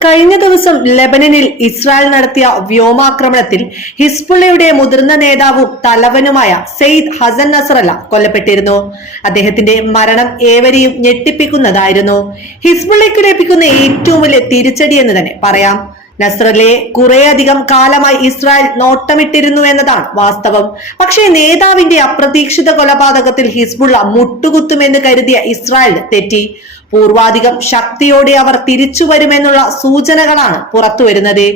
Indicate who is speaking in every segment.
Speaker 1: കഴിഞ്ഞ ദിവസം ലെബനനിൽ ഇസ്രായേൽ നടത്തിയ വ്യോമാക്രമണത്തിൽ ഹിസ്ബുള്ളയുടെ മുതിർന്ന നേതാവും തലവനുമായ സെയ്ദ് ഹസൻ നസറല്ല കൊല്ലപ്പെട്ടിരുന്നു. അദ്ദേഹത്തിന്റെ മരണം ഏവരെയും ഞെട്ടിപ്പിക്കുന്നതായിരുന്നു. ഹിസ്ബുള്ളയ്ക്ക് ലഭിക്കുന്ന ഏറ്റവും വലിയ തിരിച്ചടി എന്ന് തന്നെ പറയാം. നസ്രലയെ കുറേയധികം കാലമായി ഇസ്രായേൽ നോട്ടമിട്ടിരുന്നു എന്നതാണ് വാസ്തവം. പക്ഷേ നേതാവിന്റെ അപ്രതീക്ഷിത കൊലപാതകത്തിൽ ഹിസ്ബുള്ള മുട്ടുകുത്തുമെന്ന് കരുതിയ ഇസ്രായേൽ തെറ്റി. പൂർവാധികം ശക്തിയോടെ അവർ തിരിച്ചു വരുമെന്നുള്ള സൂചനകളാണ് പുറത്തുവരുന്നത്.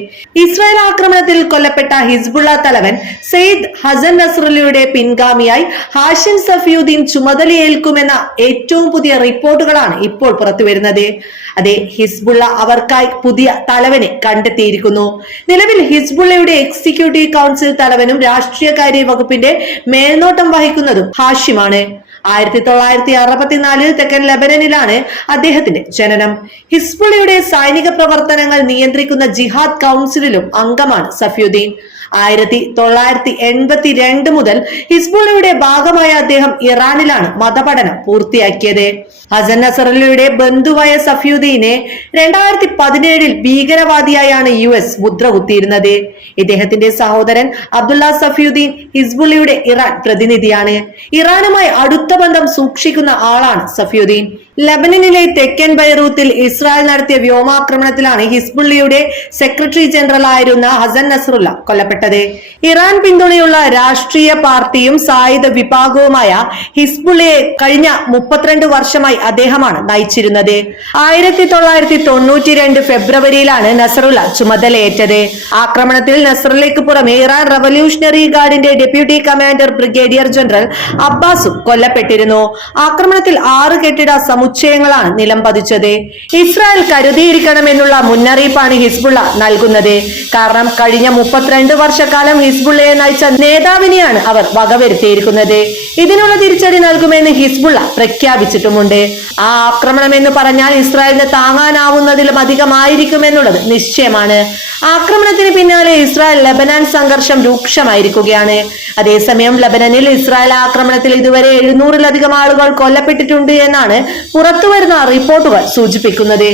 Speaker 1: ഇസ്രായേൽ ആക്രമണത്തിൽ കൊല്ലപ്പെട്ട ഹിസ്ബുള്ള തലവൻ സെയ്ദ് ഹസൻ നസ്രലിയുടെ പിൻഗാമിയായി ഹാഷിം സഫിയുദ്ദീൻ ചുമതലയേൽക്കുമെന്ന ഏറ്റവും പുതിയ റിപ്പോർട്ടുകളാണ് ഇപ്പോൾ പുറത്തുവരുന്നത്. അതെ ഹിസ്ബുള്ള അവർക്കായി പുതിയ തലവനെ കണ്ടെത്തിയിരിക്കുന്നു. നിലവിൽ ഹിസ്ബുള്ളയുടെ എക്സിക്യൂട്ടീവ് കൗൺസിൽ തലവനും രാഷ്ട്രീയകാര്യ വകുപ്പിന്റെ മേൽനോട്ടം വഹിക്കുന്നതും ഹാഷിമാണ്. ആയിരത്തി തൊള്ളായിരത്തി അറുപത്തിനാലിൽ തെക്കൻ ലബനനിലാണ് അദ്ദേഹത്തിന്റെ ജനനം. ഹിസ്ബുള്ളയുടെ സൈനിക പ്രവർത്തനങ്ങൾ നിയന്ത്രിക്കുന്ന ജിഹാദ് കൗൺസിലിലും അംഗമാണ് സഫിയുദ്ദീൻ. ആയിരത്തി തൊള്ളായിരത്തി എൺപത്തി രണ്ട് മുതൽ ഹിസ്ബുള്ളയുടെ ഭാഗമായ അദ്ദേഹം ഇറാനിലാണ് മതപഠനം പൂർത്തിയാക്കിയത്. ഹസൻ നസറല്ലയുടെ ബന്ധുവായ സഫിയുദ്ദീനെ രണ്ടായിരത്തി പതിനേഴിൽ ഭീകരവാദിയായാണ് യു എസ് മുദ്ര കുത്തിയിരുന്നത് ഇദ്ദേഹത്തിന്റെ സഹോദരൻ അബ്ദുള്ള സഫിയുദ്ദീൻ ഹിസ്ബുള്ളയുടെ ഇറാൻ പ്രതിനിധിയാണ്. ഇറാനുമായി അടുത്ത ബന്ധം സൂക്ഷിക്കുന്ന ആളാണ് സഫിയുദ്ദീൻ. ലബനനിലെ തെക്കൻ ബൈറൂത്തിൽ ഇസ്രായേൽ നടത്തിയ വ്യോമാക്രമണത്തിലാണ് ഹിസ്ബുള്ളിയുടെ സെക്രട്ടറി ജനറൽ ആയിരുന്ന ഹസൻ നസറുല്ല കൊല്ലപ്പെട്ടത്. ഇറാൻ പിന്തുണയുള്ള രാഷ്ട്രീയ പാർട്ടിയും സായുധ വിഭാഗവുമായ ഹിസ്ബുള്ളിയെ കഴിഞ്ഞ മുപ്പത്തിരണ്ട് വർഷമായി അദ്ദേഹമാണ് നയിച്ചിരുന്നത്. ആയിരത്തി തൊള്ളായിരത്തി തൊണ്ണൂറ്റി രണ്ട് ഫെബ്രുവരിയിലാണ് നസറുല്ല ചുമതലയേറ്റത്. ആക്രമണത്തിൽ നസറുല്ലയ്ക്ക് പുറമെ ഇറാൻ റവല്യൂഷണറി ഗാർഡിന്റെ ഡെപ്യൂട്ടി കമാൻഡർ ബ്രിഗേഡിയർ ജനറൽ അബ്ബാസും കൊല്ലപ്പെട്ടിരുന്നു. ആക്രമണത്തിൽ ആറ് കെട്ടിട സമുച്ചയങ്ങളാണ് നിലം പതിച്ചത്. ഇസ്രായേൽ കരുതിയിരിക്കണമെന്നുള്ള മുന്നറിയിപ്പാണ് ഹിസ്ബുള്ള നൽകുന്നത്. കാരണം കഴിഞ്ഞ മുപ്പത്തിരണ്ട് വർഷക്കാലം ഹിസ്ബുള്ളയെ നയിച്ച നേതാവിനെയാണ് അവർ വകവരുത്തിയിരിക്കുന്നത്. ഇതിനുള്ള തിരിച്ചടി നൽകുമെന്ന് ഹിസ്ബുള്ള പ്രഖ്യാപിച്ചിട്ടുമുണ്ട്. ആ ആക്രമണം എന്ന് പറഞ്ഞാൽ ഇസ്രായേലിന് താങ്ങാനാവുന്നതിലും അധികമായിരിക്കുമെന്നുള്ളത് നിശ്ചയമാണ്. ആക്രമണത്തിന് പിന്നാലെ ഇസ്രായേൽ ലബനാൻ സംഘർഷം രൂക്ഷമായിരിക്കുകയാണ്. അതേസമയം ലബനനിൽ ഇസ്രായേൽ ആക്രമണത്തിൽ ഇതുവരെ എഴുന്നൂറിലധികം ആളുകൾ കൊല്ലപ്പെട്ടിട്ടുണ്ട് എന്നാണ് പുറത്തുവരുന്ന റിപ്പോർട്ടുകൾ സൂചിപ്പിക്കുന്നത്.